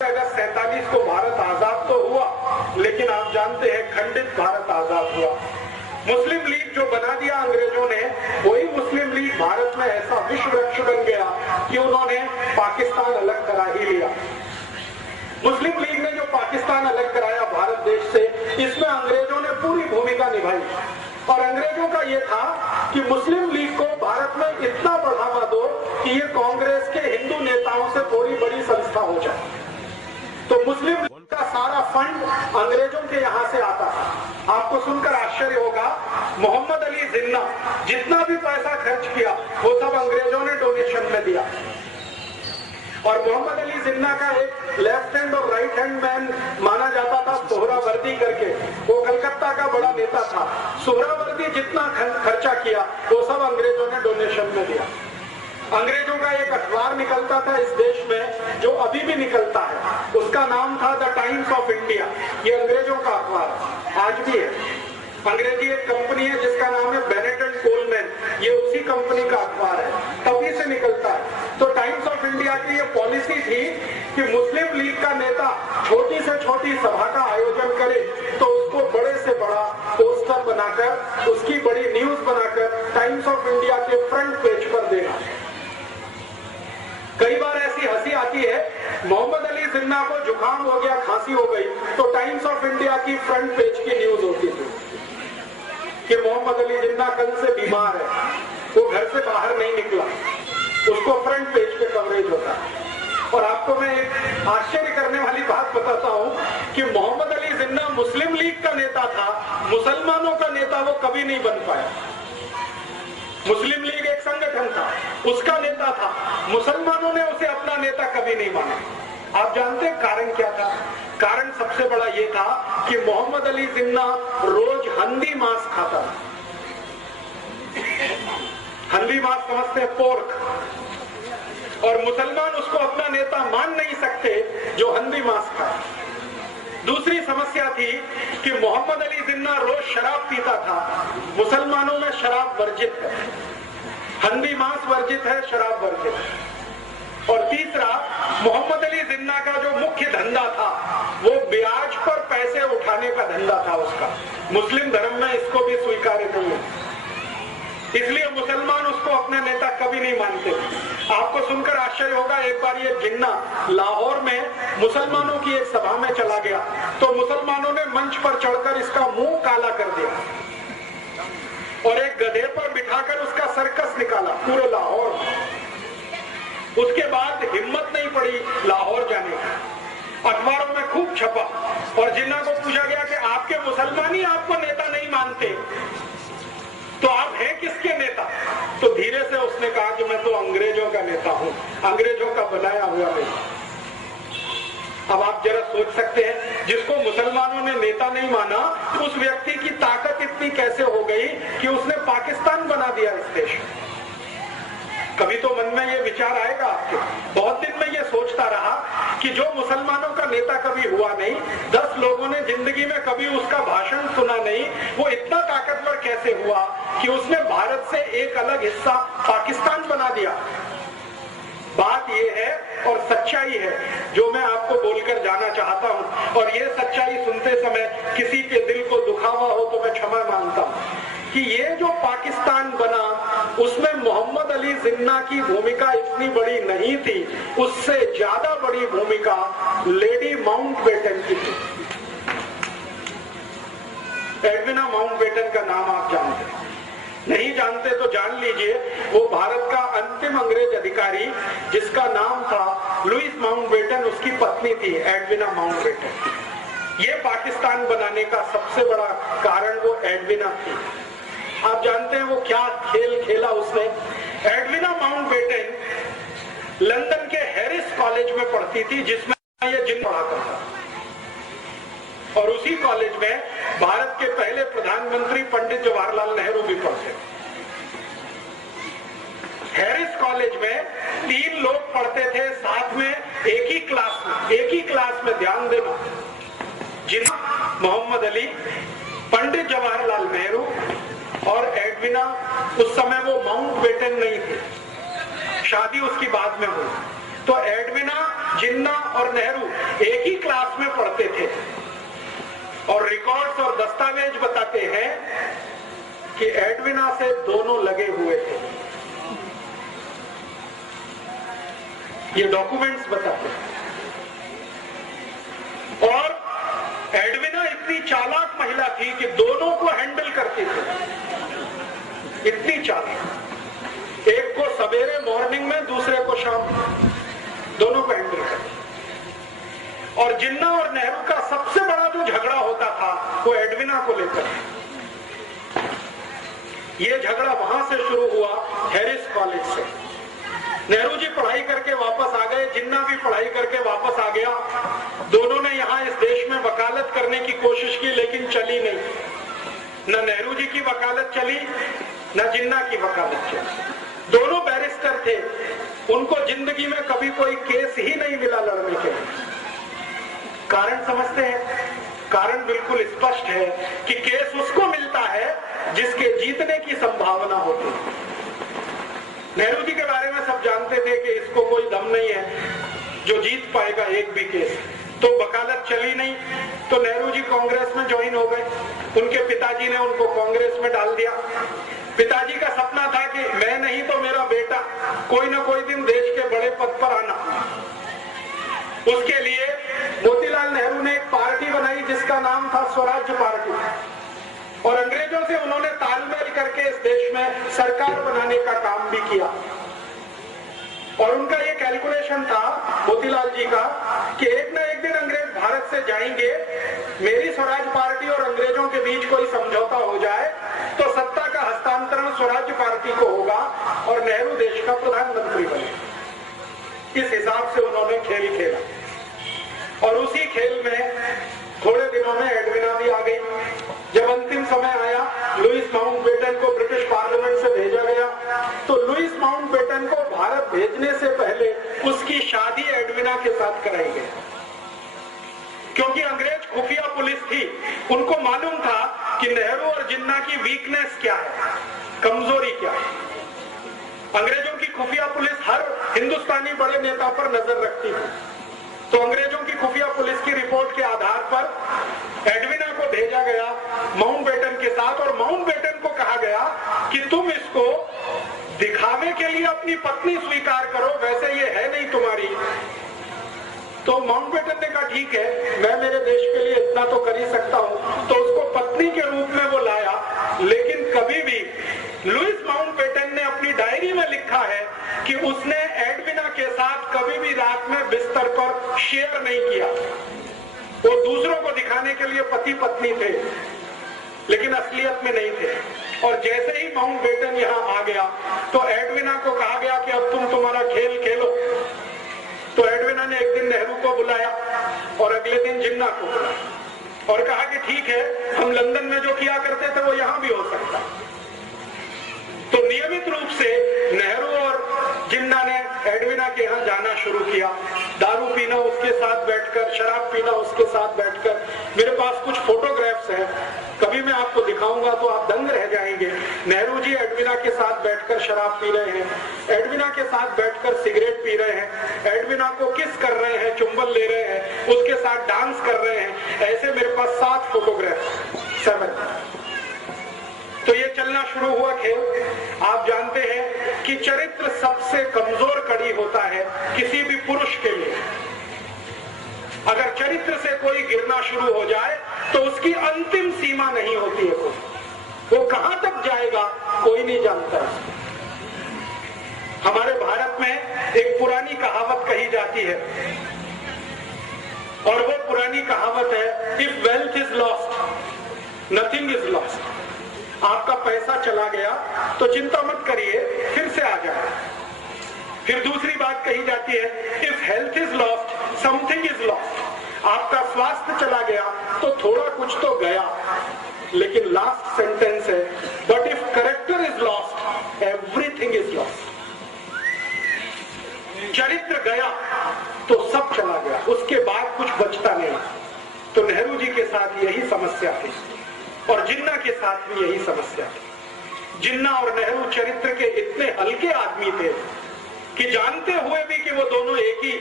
अगस्त 47 को भारत आजाद तो हुआ, लेकिन आप जानते हैं खंडित भारत आजाद हुआ। मुस्लिम लीग जो बना दिया अंग्रेजों ने, वही मुस्लिम लीग भारत में ऐसा विश्व वृक्ष बन गया कि उन्होंने पाकिस्तान अलग करा ही लिया। मुस्लिम लीग ने जो पाकिस्तान अलग कराया भारत देश से, इसमें अंग्रेजों ने पूरी भूमिका निभाई। और अंग्रेजों का यह था कि मुस्लिम लीग को भारत में इतना बढ़ावा दो कि ये कांग्रेस के हिंदू नेताओं से थोड़ी बड़ी संस्था हो जाए। तो मुस्लिम लीग का सारा फंड अंग्रेजों के यहाँ से आता था। आपको सुनकर आश्चर्य होगा, मोहम्मद अली जिन्ना जितना भी पैसा खर्च किया वो सब अंग्रेजों ने डोनेशन में दिया। और मोहम्मद अली जिन्ना का एक लेफ्ट हैंड और राइट हैंड मैन माना जाता था, सोहरावर्दी करके, वो कलकत्ता का बड़ा नेता था। सोहरावर्दी जितना खर्चा किया वो सब अंग्रेजों ने डोनेशन में दिया। अंग्रेजों का एक अखबार निकलता था इस देश में, जो अभी भी निकलता है, उसका नाम था द टाइम्स ऑफ इंडिया। ये अंग्रेजों का अखबार आज भी है। अंग्रेजी एक कंपनी है जिसका नाम है बेनेट एंड कोलमैन, ये उसी कंपनी का अखबार है, तभी से निकलता है। तो टाइम्स ऑफ इंडिया की ये पॉलिसी थी कि मुस्लिम लीग का नेता छोटी से छोटी सभा का आयोजन करे तो उसको बड़े से बड़ा पोस्टर बनाकर, उसकी बड़ी न्यूज बनाकर टाइम्स ऑफ इंडिया के फ्रंट पेज पर देना। कई बार ऐसी हंसी आती है, मोहम्मद अली जिन्ना को जुकाम हो गया, खांसी हो गई, तो टाइम्स ऑफ इंडिया की फ्रंट पेज की न्यूज होती थी कि मोहम्मद अली जिन्ना कल से बीमार है, वो घर से बाहर नहीं निकला, उसको फ्रंट पेज पे कवरेज होता है। और आपको मैं एक आश्चर्य करने वाली बात बताता हूं कि मोहम्मद अली जिन्ना मुस्लिम लीग का नेता था, मुसलमानों का नेता वो कभी नहीं बन पाया। मुस्लिम लीग एक संगठन था, उसका नेता था, मुसलमानों ने उसे अपना नेता कभी नहीं माना। आप जानते हैं कारण क्या था? कारण सबसे बड़ा ये था कि मोहम्मद अली जिन्ना रोज हंदी मांस खाता था। हंदी मांस समझते हैं, पोर्क। और मुसलमान उसको अपना नेता मान नहीं सकते जो हंदी मांस खाए। दूसरी समस्या थी कि मोहम्मद अली जिन्ना रोज शराब पीता था। मुसलमानों में शराब वर्जित है, हंदी मांस वर्जित है, शराब वर्जित है। और तीसरा, मोहम्मद अली जिन्ना का जो मुख्य धंधा था वो ब्याज पर पैसे उठाने का धंधा था उसका। मुस्लिम धर्म में इसको भी स्वीकार्य नहीं है, इसलिए मुसलमान उसको अपने नेता कभी नहीं मानते। आपको सुनकर आश्चर्य होगा, एक बार ये जिन्ना लाहौर में मुसलमानों की एक सभा में चला गया तो मुसलमानों ने मंच पर चढ़कर इसका मुंह काला कर दिया और एक गधे पर बिठाकर उसका सर्कस निकाला पूरे लाहौर में। उसके बाद हिम्मत नहीं पड़ी लाहौर जाने की, अखबारों में खूब छपा और जिन्ना को पूछा गया कि आपके मुसलमान ही आपको नेता नहीं मानते तो आप हैं किसके नेता? तो धीरे से उसने कहा कि मैं तो अंग्रेजों का नेता हूं, अंग्रेजों का बनाया हुआ नहीं। अब आप जरा सोच सकते हैं, जिसको मुसलमानों ने नेता नहीं माना, उस व्यक्ति की ताकत इतनी कैसे हो गई कि उसने पाकिस्तान बना दिया इस देश। कभी तो मन में ये विचार आएगा आपके। बहुत दिन में ये सोचता रहा कि जो मुसलमानों का नेता कभी हुआ नहीं, 10 लोगों ने जिंदगी में कभी उसका भाषण सुना नहीं, वो इतना ताकतवर कैसे हुआ कि उसने भारत से एक अलग हिस्सा पाकिस्तान बना दिया। बात ये है और सच्चाई है जो मैं आपको बोलकर जाना चाहता हूं, और ये सच्चाई सुनते समय किसी के दिल को दुखा हुआ हो तो मैं क्षमा मांगता हूं कि ये जो पाकिस्तान बना उसमें मोहम्मद अली जिन्ना की भूमिका इतनी बड़ी नहीं थी, उससे ज्यादा बड़ी भूमिका लेडी माउंटबेटन की थी। एडविना माउंटबेटन का नाम आप जानते हैं? नहीं जानते तो जान लीजिए, वो भारत का अंतिम अंग्रेज अधिकारी जिसका नाम था लुइस माउंटबेटन, उसकी पत्नी थी एडविना माउंटबेटन। ये पाकिस्तान बनाने का सबसे बड़ा कारण वो एडविना थी। आप जानते हैं वो क्या खेल खेला उसने? एडविना माउंटबेटन लंदन के हैरिस कॉलेज में पढ़ती थी जिसमें ये जिन्ना पढ़ा करता, और उसी कॉलेज में भारत के पहले प्रधानमंत्री पंडित जवाहरलाल नेहरू भी पढ़ते। हैरिस कॉलेज में 3 लोग पढ़ते थे साथ में एक ही क्लास में ध्यान देना, जिन्ना, मोहम्मद अली, पंडित जवाहरलाल नेहरू और एडविना। उस समय वो माउंटबेटन नहीं थे, शादी उसकी बाद में हुई। तो एडविना जिन्ना और नेहरू एक ही क्लास में पढ़ते थे और रिकॉर्ड्स और दस्तावेज बताते हैं कि एडविना से दोनों लगे हुए थे। ये डॉक्यूमेंट्स बताते हैं। और एडविना इतनी चालाक महिला थी कि दोनों को हैंडल करती थी, इतनी चालाक। एक को सवेरे मॉर्निंग में, दूसरे को शाम में, दोनों को हैंडल करती। और जिन्ना और नेहरू का सबसे बड़ा जो झगड़ा होता था वो एडविना को लेकर। ये झगड़ा वहां से शुरू हुआ, हैरिस कॉलेज से। नेहरू जी पढ़ाई करके वापस आ गए, जिन्ना भी पढ़ाई करके वापस आ गया। दोनों ने यहाँ इस देश में वकालत करने की कोशिश की, लेकिन चली नहीं। न नेहरू जी की वकालत चली, न जिन्ना की वकालत चली। दोनों बैरिस्टर थे, उनको जिंदगी में कभी कोई केस ही नहीं मिला लड़ने के लिए। कारण समझते हैं? कारण बिल्कुल स्पष्ट है कि केस उसको मिलता है जिसके जीतने की संभावना होती है। नेहरू जी के बारे में सब जानते थे कि इसको कोई दम नहीं है जो जीत पाएगा एक भी केस। तो वकालत चली नहीं, तो नेहरू जी कांग्रेस में ज्वाइन हो गए। उनके पिताजी ने उनको कांग्रेस में डाल दिया। पिताजी का सपना था कि मैं नहीं तो मेरा बेटा कोई ना कोई दिन देश के बड़े पद पर आना। उसके लिए मोतीलाल नेहरू ने एक पार्टी बनाई जिसका नाम था स्वराज्य पार्टी, और अंग्रेजों से उन्होंने तालमेल करके इस देश में सरकार बनाने का काम भी किया। और उनका ये कैलकुलेशन था मोतीलाल जी का कि एक ना एक दिन अंग्रेज भारत से जाएंगे, मेरी स्वराज पार्टी और अंग्रेजों के बीच कोई समझौता हो जाए तो सत्ता का हस्तांतरण स्वराज्य पार्टी को होगा और नेहरू देश का प्रधानमंत्री बने। इस हिसाब से उन्होंने खेल खेला और उसी खेल में थोड़े दिनों में एडविना भी आ गई। जब अंतिम समय आया, लुईस माउंटबेटन को ब्रिटिश पार्लियामेंट से भेजा गया, तो लुईस माउंटबेटन को भारत भेजने से पहले उसकी शादी एडविना के साथ कराई गई, क्योंकि अंग्रेज खुफिया पुलिस थी। उनको मालूम था कि नेहरू और जिन्ना की वीकनेस क्या है, कमजोरी क्या है। अंग्रेजों की खुफिया पुलिस हर हिंदुस्तानी बड़े नेता पर नजर रखती थी। तो अंग्रेजों की खुफिया पुलिस की रिपोर्ट के आधार पर एडविना को भेजा गया माउंटबेटन के साथ, और माउंटबेटन को कहा गया कि तुम इसको दिखावे के लिए अपनी पत्नी स्वीकार करो, वैसे ये है नहीं तुम्हारी। तो माउंटबेटन ने कहा ठीक है, मैं मेरे देश के लिए इतना तो कर ही सकता हूं। तो उसको पत्नी के रूप में वो लाया, लेकिन कभी भी लुईस माउंटबेटन ने अपनी डायरी में लिखा है कि उसने एडविना के साथ कभी भी रात में बिस्तर पर शेयर नहीं किया। वो दूसरों को दिखाने के लिए पति पत्नी थे, लेकिन असलियत में नहीं थे। और जैसे ही माउंटबेटन यहाँ आ गया तो एडविना को कहा गया कि अब तुम तुम्हारा खेल खेलो। तो एडविना ने एक दिन नेहरू को बुलाया और अगले दिन जिन्ना को बुलाया और कहा कि ठीक है, हम लंदन में जो किया करते थे वो यहाँ भी हो सकता। तो नियमित रूप से नेहरू और जिन्ना ने एडविना के यहाँ जाना शुरू किया, दारू पीना उसके साथ बैठकर, शराब पीना उसके साथ बैठकर। मेरे पास कुछ फोटोग्राफ्स हैं, कभी मैं आपको दिखाऊंगा तो आप दंग रह जाएंगे। नेहरू जी एडविना के साथ बैठकर शराब पी रहे हैं, एडविना के साथ बैठकर सिगरेट पी रहे हैं, एडविना को किस कर रहे हैं, चुंबन ले रहे हैं, उसके साथ डांस कर रहे हैं। ऐसे मेरे पास 7 फोटोग्राफ्स, 7। तो ये चलना शुरू हुआ खेल। आप जानते हैं कि चरित्र सबसे कमजोर कड़ी होता है किसी भी पुरुष के लिए। अगर चरित्र से कोई गिरना शुरू हो जाए तो उसकी अंतिम सीमा नहीं होती है, वो कहां तक जाएगा कोई नहीं जानता। हमारे भारत में एक पुरानी कहावत कही जाती है, और वो पुरानी कहावत है, if wealth is lost nothing is lost. आपका पैसा चला गया तो चिंता मत करिए, फिर से आ जाए। फिर दूसरी बात कही जाती है, if health is lost something is lost. आपका स्वास्थ्य चला गया तो थोड़ा कुछ तो गया। लेकिन लास्ट सेंटेंस है, but if character is lost everything is lost. चरित्र गया तो सब चला गया, उसके बाद कुछ बचता नहीं। तो नेहरू जी के साथ यही समस्या थी और जिन्ना के साथ भी यही समस्या थी। जिन्ना और नेहरू चरित्र के इतने हल्के आदमी थे कि जानते हुए भी कि वो दोनों एक ही